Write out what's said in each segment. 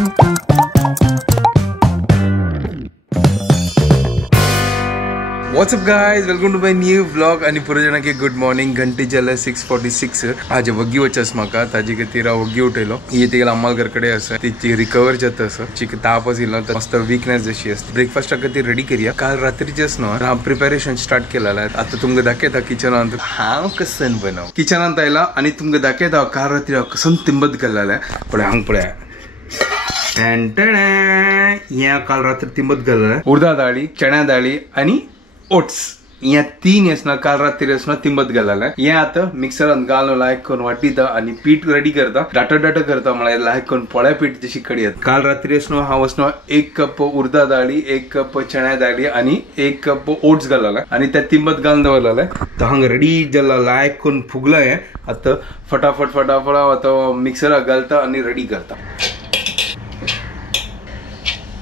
What's up guys, welcome to my new vlog आणि पुरे जना के गुड मॉर्निंग घंटे जल्ले 6:46 आज वग्गी वचस म्हाका ताजी खातीर वग्गी उठयलो ही तेगेला अम्माल घरकडे आसा ती रिकवर जाता आसा चिक तापच येयलो तर मस्त वीकनेस जशी आसता ब्रेकफास्ट खातीर रेडी करूया काल रात्रीचेच न्हू हांव प्रिपरेशन स्टार्ट केलेलें आता तुमकां दाखयता किचनांत हांव कसन बनव किचनांत आयला आणि तुमकां दाखयता काल रात्री हांव कसन तिंबत घाल्लेलें पळय हांग पळय या काल रात्री तिंबत घाल्लेलें उडदा दाळी चण्या दाळी आणि ओट्स या तीन येसना काल रात्री येसना तिंबत घालाले हे आता मिक्सरान घालून लायक करून वाटीता आणि पीठ रेडी करता डाटा करता म्हळ्यार लायक करून पोळ्या पीठ जशी कडियत काल रात्री येसनो हांव वसनो 1 कप उडदा दाळी 1 कप चण्या दाळी आणि 1 कप ओट्स घालले आणि त्या तिंबत घालून दवरलेले तर हांगा रेडी जाला लायक करून फुगला हे आता फटाफट आता मिक्सराक घालता आणि रेडी करता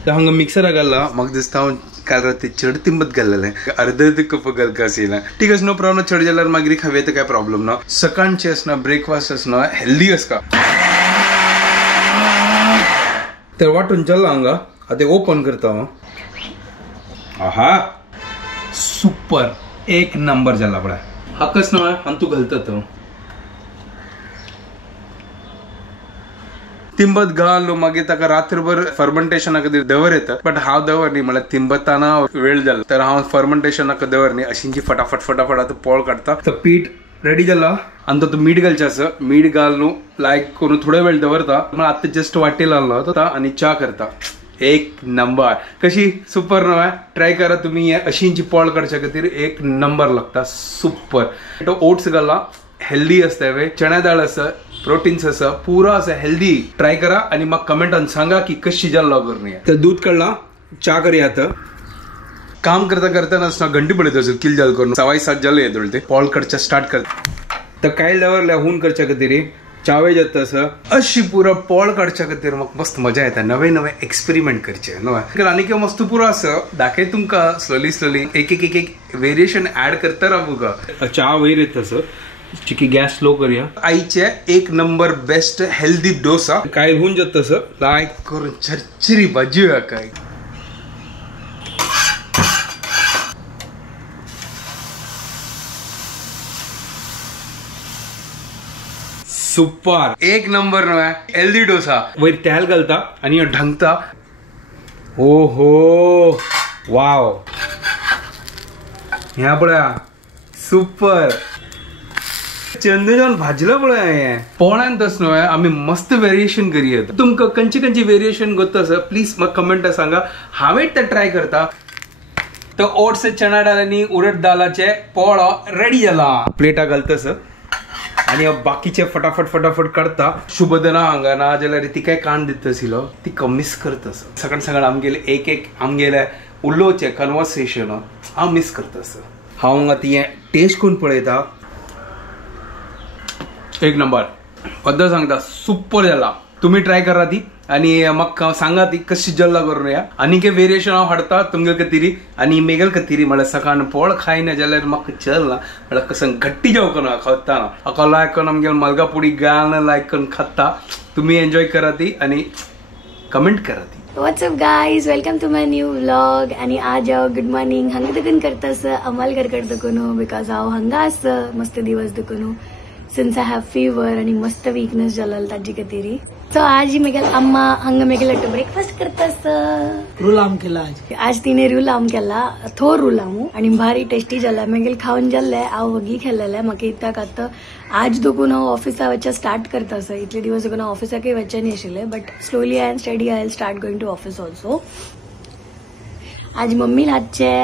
तर हांगा मिक्सराक घालला म्हाका दिसता काल रात्री चड तिंबत घाल्लेलें अर्ध कप घालका आसलें ठीक आसा नो प्रॉब्लम चड जाल्यार मागीर खावे तर काय प्रॉब्लम ना सकाळचे आसना ब्रेकफास्ट आसना हेल्दी आसता तर वाटून चल्ला हांगा आतां ओपन करता हांव आहा सुपर एक नंबर जाला पळय हाकस न्हू आनी तूं घालता तो तिंबत घालू मागीर ताका रात्रभर फर्मेंटेशना खातीर दवर येता बट हांव दवरनी म्हळ्यार तिंबताना वेळ जाला तर हांव फर्मेंटेशनाक दवरनी अशींची फटाफट आतां पोळ काडटा तर पीठ रेडी जाला आनी तो मीठ घालचें आसा मीठ घालून लायक करून थोडो वेळ दवरता म्हळ्यार आतां जस्ट वाटेल लागलो तो आनी च्या करता एक नंबर कशी सुपर न्हू ट्राय करा तुम्ही अशींची पोळ काडच्या खातीर एक नंबर लागता सुपर तो ओट्स घाला हेल्दी असता वे चण्या दाळ आसा प्रोटीन्स आसा पुरा आसा हेल्दी ट्राय करा आणि मग कमेंटान सांगा की कशी जाल्लो करून तर दूध काडला च्या करूया आता काम करता नासतना घंटी पडयत असो किल जाल करून 7:15 जाले येतले ते पोळ काडच्या स्टार्ट करता तर कायल दवरल्या हून करच्या खातीर चावे जाता आसा अशी पुरा पोळ काडच्या खातीर म्हाका मस्त मजा येता नवे एक्सपेरिमेंट करचे न्हू आनी मस्त पुरो आसा दाखय तुमकां स्लोली एक वेरिएशन ऍड करता रावू का च्या वयर येता असो चिकी गॅस स्लो करूया आईचे एक नंबर बेस्ट हेल्दी डोसा काय होऊन जात तसं लायक करून चरचरी भाजीया काय सुपर एक नंबर नो हेल्दी डोसा वयर तेल घालता आणि ढंगता ओहो वाव ह्या पळया सुपर चंदन भाजला पळय पोळ्यान तस न्हू आमी मस्त वेरिएशन करूया तुमकां खंयची वेरिएशन गोत्ता आसा प्लीज म्हाका कमेंटां सांगा हांवें ते ट्राय करता तो ओट्स चणा दाळ आनी उडद दाळाचे पोळो रेडी जाला प्लेटा घालतास आणि बाकीचे फटाफट काडता शुभदना हांगा ना जाल्यार ती काय काण दिता आशिल्लो ती मिस करतास सकाळ आमगेले एक आमगेले उलोवचे कन्वर्सेशन हांव मिस करतास हांव हांगा ती टेस्ट करून पळयता एक नंबर पद्दत सांगता सुपर जाला तुम्ही ट्राय करा ती आणि म्हाका सांगा ती कशी जल्ला करून या आनी के वेरिएशन हांव हाडटा तुमगे खातीर आनी मेगल खातीर म्हळ्यार सकाळ पोळ खायना जाल्यार म्हाका चलना म्हळ्यार कसन गट्टी जावं खाताना हाका लायक करून आमगे मलगा पुडी घालून लायक करून खाता तुम्ही एन्जॉय करा ती आणि कमेंट करा ती What's up guys, welcome to my new vlog आणि आज गुड मॉर्निंग हंगा देखून करतास अमाल घरकड देखून बिकॉज हांव हंगा आसा मस्त दिवस देखून सिन्स आई हैव फीवर आणि मस्त वीकनेस जाला ताजी खातीर सो आज मेगेल अम्मा हंगा मेगेल ब्रेकफास्ट करतास रुलाम केला आज तिने रुलाम केला थोर रुलामू आणि भारी टेस्टी जाला मेगेल खाऊन जाल्ले हांव वगी खेळलेले म्हाका इतक आतां आज देखून हांव ऑफिसा वचचे स्टार्ट करतास इतले दिवस देखून हांव ऑफिसाकय वचचे न्ही आशिल्ले but slowly and study I will start going to office also आज मम्मी हातचे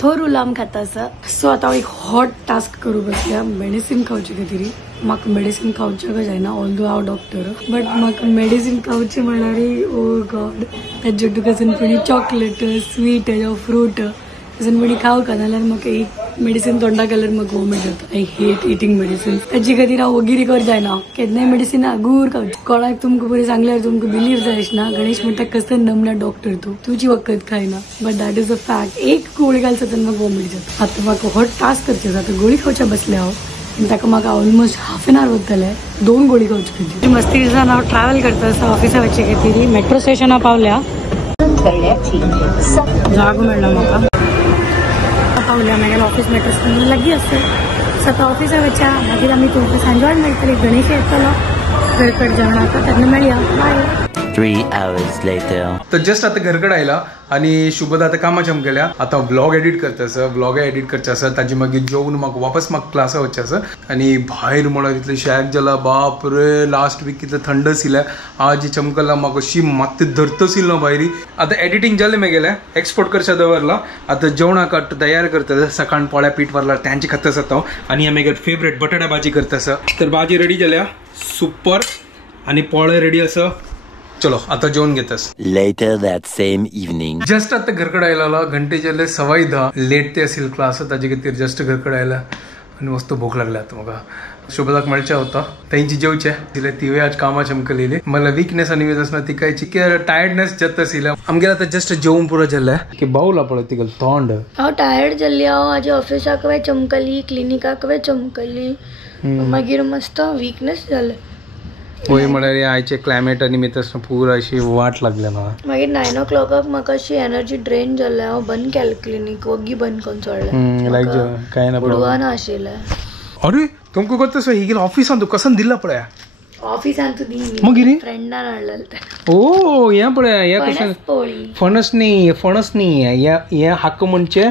थोर उलाम खातास सो आता एक हॉट टास्क करू बसल्या मेडिसिन खावचे खातीर म्हाका मेडिसिन खावचें जायना ऑल्दो हांव डॉक्टर बट म्हाका मेडिसिन खावचें म्हणल्यार ओ गॉड ताजे तुका चॉकलेट स्वीट फ्रूट पण खावं नाल्यार म्हाका एक मेडिसिन तोंडाक घाल्यार म्हाका वॉमिट जाता आय हेट इटिंग मेडिसिन ताजे खातीर हांव वगी रिकवर जायना केन्नाय मेडिसिन आगूर खावची कोणाक तुमकां बरी सांगल्यार तुमकां बिलीव जायना गणेश म्हणटा कसं नमना डॉक्टर तुजी वखद खायना but that is a fact एक गोळी घालता तेन्ना म्हाका वॉमिट जाता आतां म्हाका हॉट टास्क करचें जाता गोळी खावच्या बसले हांव ताका म्हाका ऑलमोस्ट हाफ एन आवर वतले 2 गोळी खावची पडली मस्ती दिसान हांव ट्रॅव्हल करता आसता ऑफिसा वच्चे खातीर मेट्रो स्टेशनार पावल्या जागो मेळ्ळो म्हाका पावल्या मागीर ऑफिस मेट्रो स्टेशन लागीं आसता सो ऑफिसा वच्चा मागीर आमी तुमकां सांजवान मेळटली गणेश येतलो घरकड जेवणाक तेन्ना मेळया बाय 3 hours later. तर जस्ट आता घरकडे आयला आणि शुभदा आता कामाच्या गेल्या आता व्लॉग एडिट करता आसा व्लॉग एडिट करचे आसा ताजे मागीर जेवून म्हाका वापस म्हाका क्लासा वचचें आसा आनी भायर म्हळ्यार इतलें शेक जाला बाप रे लास्ट वीक कितलें थंड आशिल्लें आज चमकला म्हाका अशी मात्ती धरत आशिल्लो भायरी आता एडिटींग जालें म्हगेलें एक्सपोर्ट करचें दवरला आता जेवणाक तयार करता सकाळ पोळ्या पीठ व्हरला तांची खाता आसा तो आनी आमी फेवरेट बटाटा भाजी करता आसा तर भाजी रेडी जाल्या सुपर आनी पोळे रेडी आसा चलो आता जेवण घेतास Later that same evening. Just आता घरकडे आयला घंटे जाले 10:15 लेट ते असेल क्लास ताजे खातीर जस्ट घरकडे आयला आनी मस्त भूक लागल्या आता म्हाका शुभदाक मेळचें होता तेंची जेवचे तिले तिवे आज कामाचे आमकां लिहिली मला वीकनेस आनी वेद आसना ती काय चिके टायर्डनेस जाता आशिल्लें आमगेलें आतां जस्ट जेवण पुरो जाल्लें की बावला पळय तिगेल तोंड हांव टायर्ड जाल्ली हांव म्हाज्या ऑफिसाक वे चमकली क्लिनिकाक वे चमकली मागीर मस्त वीकनेस जालें पळय म्हळ्यार आयचे क्लायमेट आनी मी तसं पुरो अशी वाट लागल्या ना मागीर 9 o'clock म्हाका अशी एनर्जी ड्रेन जाल्लें हांव बंद केलें क्लिनीक वगी बंद करून सोडलें लायक काय ना पुडवा ना आशिल्लें अरे तुमकां कोण तसो ही गेलो ऑफिसान तूं कसन दिला पळय ऑफिसान तू दी मागीर फ्रेंडान हाडलेलें तें ओ हें पळय हें कशें पोळी फणस न्ही हें हाक म्हणचे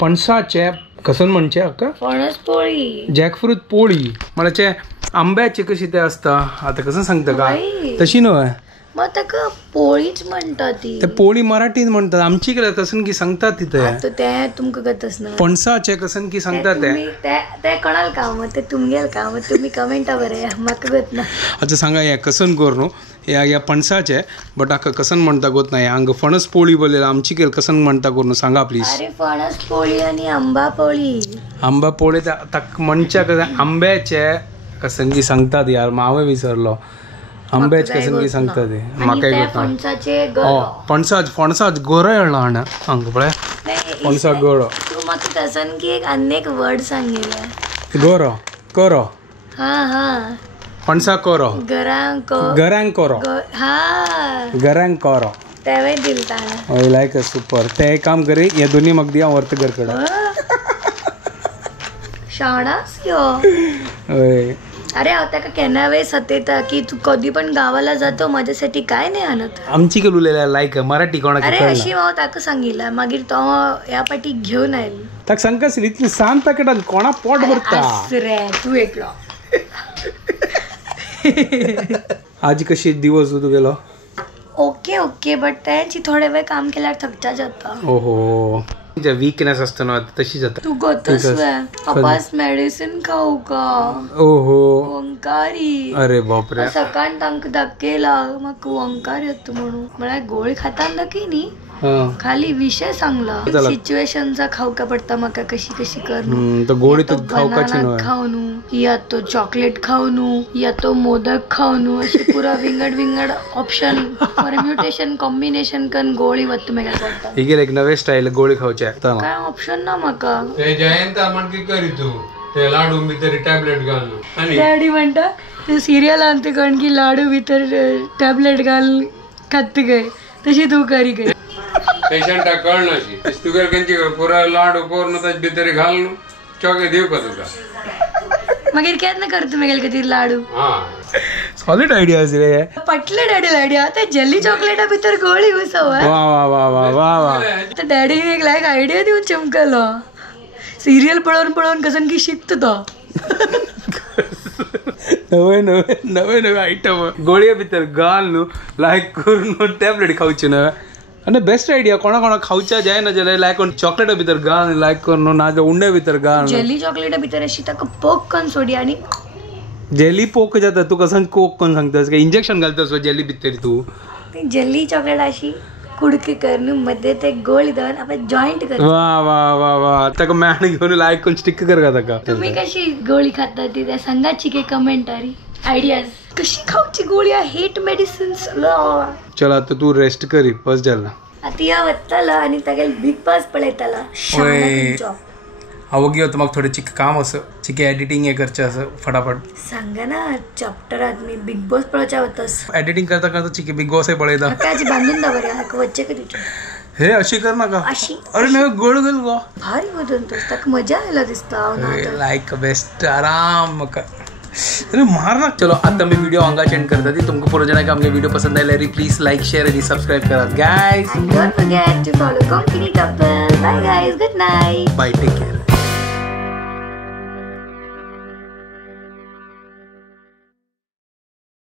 पणसाचे कसन म्हणचे हाका फणस पोळी जॅकफ्रूट पोळी म्हणजे आंब्याचे कशी ते असता आता कसं सांगता का बाई. तशी न्हय मग ताका पोळीच म्हणटा ती ते पोळी मराठीन म्हणतात आमची कडे कसन की सांगतात तिथे आता ते तुमकां गतच ना पणसाचे कसन की सांगतात ते कोणाल का मग ते तुमगेल का मग तुम्ही कमेंटा बरे म्हाका गत ना अच्छा सांगा या कसन कर न्हू या पणसाचे बट हाका कसन म्हणता गोत नाही हांगा फणस पोळी बोललेला आमची कडे कसन म्हणता कर न्हू सांगा प्लीज अरे फणस पोळी आणि आंबा पोळी आंबा पोळी म्हणच्या कसं आंब्याचे कसन की सांगतात यार मावे विसरलो आंब्याच कसन की सांगतात म्हाका फणसाचे फणसाच गोरो येळलो हाणा हांगा पळय फणसा गोरो तू म्हाका तसन की एक अनेक वर्ड सांगिल्ले गोरो कोरो हा फणसा कोरो गरांक कोरो हा गरांक कोरो तेवे दिलता हय लायक सुपर ते एक काम करी हे दोन्ही म्हाका दिया व्हरता घरकडे शाणास यो हय अरे हांव ताका केन्ना वेळ सतयता की तू कधी पण गावाला जातो माझ्यासाठी काय नाही आणत आमची कडे उलयल्या लायक मराठी कोणाक अरे अशी हांव ताका सांगितलं मागीर तो ह्या पाटी घेऊन आयली ताका सांगता आसली इतली सांग ताका कोणा पोट भरता रे तू एकलो आज कशी दिवस तुगेलो ओके बट त्यांची थोडे वेळ काम केल्यार थकचा जाता ओहो वीकनेस असतो ना तशी जाता तू गतस आपास मेडिसिन खाऊ का ओहो ओंकारी अरे बापरे सकाळ तांकां दाखयला म्हाका ओंकार येता म्हणून म्हळ्यार गोळी खाता दाखय न्ही खाली विषय सांगला सिच्युएशनचा खावका पडता म्हाका कशी कशी कर तो गोळी तर खावपाची न्हय खाऊ न्हू या तो चॉकलेट खाऊ न्हू या तो मोदक खाऊ न्हू अशी पुरा विंगड ऑप्शन परम्युटेशन कॉम्बिनेशन करून गोळी वत मेळा पडटा ही एक नवे स्टाईल गोळी खावचे काय ऑप्शन ना म्हाका ते जयंत म्हणकी करी तू ते लाडू भितर टॅबलेट घाल डॅडी म्हणटा ते सिरियल आणते कारण की लाडू भितर टॅबलेट घाल खात गय तशी तू करी गय पेशंटा कळनाशी तुगेर खंयची पुरा लाडू कोरून ताचे भितर घाल न्हू चॉकलेट दिव का तुका मागीर केन्ना करता मेगेल खातीर लाडू सॉलिड आयडिया आसले पटले डॅडी आयडिया ते जेली चॉकलेटा भितर गोळी घुसव वा तर डॅडी एक लायक आयडिया दिवन चमकलो सिरियल पळोवन कसन की शिकता तो नवे आयटम गोळये भितर घाल न्हू लायक करून टॅबलेट खावचे न्हय आनी बेस्ट आयडिया कोणा खावच्या जायना जाल्यार लायक चॉकलेटा भितर घाल लायक करून ना उंड्या भितर घाल जेली चॉकलेटा भितर अशी ताका पोक करून सोडी आनी जेली पोक जाता तू कसं कोक कोण सांगतास का इंजेक्शन घालतास जेली भितर तू जेली चॉकलेट अशी कुडकी करून मध्ये ते गोळी देऊन आपण जॉईंट कर वा ताका मॅन घेऊन लायक करून स्टिक कर का ताका तुम्ही कशी गोळी खाता ती त्या सांगाची की कमेंटारी आयडियाज कशी खाऊची गोळी हेट मेडिसिन्स चला आता तू रेस्ट करी बस जाला आता या वत्ताला आणि तागेल बिग बॉस पळयताला हांव वगी होता म्हाका थोडें चिके काम असं चिके एडिटींग हे करचें असं फटाफट सांगा ना चॅप्टरात मी बिग बॉस पळोवच्या वतस एडिटींग करता करता चिके बिग बॉस पळयता काजी बांधून दवरया हाका वच्चे कधी हे अशी कर नाका अशी अरे नाही गोळ गोल गो भारी बदून तोस ताका मजा आयला दिसता हांव ना आतां. लायक बेस्ट आराम म्हाका अरे मार ना चलो आता मी वीडियो हांगा एंड करता ती तुमकां पुरो जाणांक आमगे वीडियो पसंद आयल्यार प्लीज लायक शेअर आणि सबस्क्राईब करा guys Don't forget to follow Konkini Couple. Bye guys, good night. Bye take care